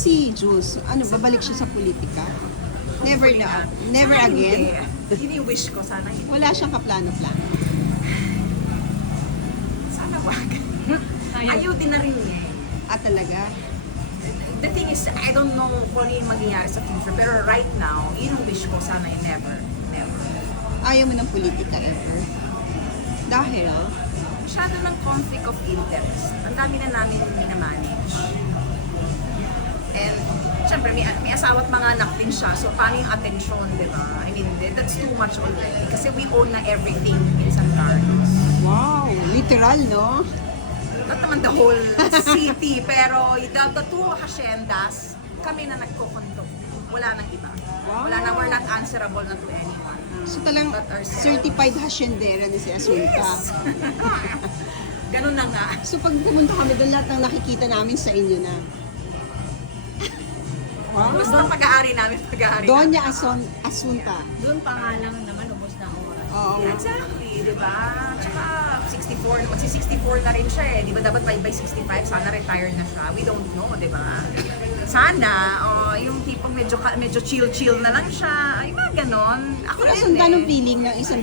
si Jules, ano, babalik siya sa politika? Never na. Never Sana again? Hindi. Yun yung wish ko. Sana hindi. Wala siyang kaplano-plano. Sana wag. Ayaw din na rin niya. eh. Ah, talaga? The thing is, I don't know kung ano yung mangyayari sa future. Pero right now, yun yung wish ko. Sana yung never. Never. Ayaw mo ng politika ever? Dahil? Masyado ng conflict of interest. Ang dami na namin minamanage. Syempre, may, may asawa at mga anak din siya. So, paano yung attention, di ba? I mean, that's too much already. Kasi we own na everything in San Carlos. Wow, literal, no? Not naman the whole city, pero the, the two haciendas, kami na nagkukonto. Wala nang iba. Wala na, we're not answerable na to anyone. So ourselves. certified haciendera ni si Asunta. Yes! Ganun na nga. So pag pumunta kami doon, lahat ng nakikita namin sa inyo na. Wow. Basta pag-aari namin, pag-aari Doña. Asun Asunta. Doon pa nga lang naman, ubos na oras. Oo. Exactly, di ba? Tsaka 64, magsi-64 na rin siya eh. Di ba dapat by, by 65, sana retired na siya. We don't know, di ba? Sana, oh, yung tipong medyo, ka- medyo chill-chill na lang siya. Ay, mga ganon. Ako Pero rin ang eh. ganong feeling ng isang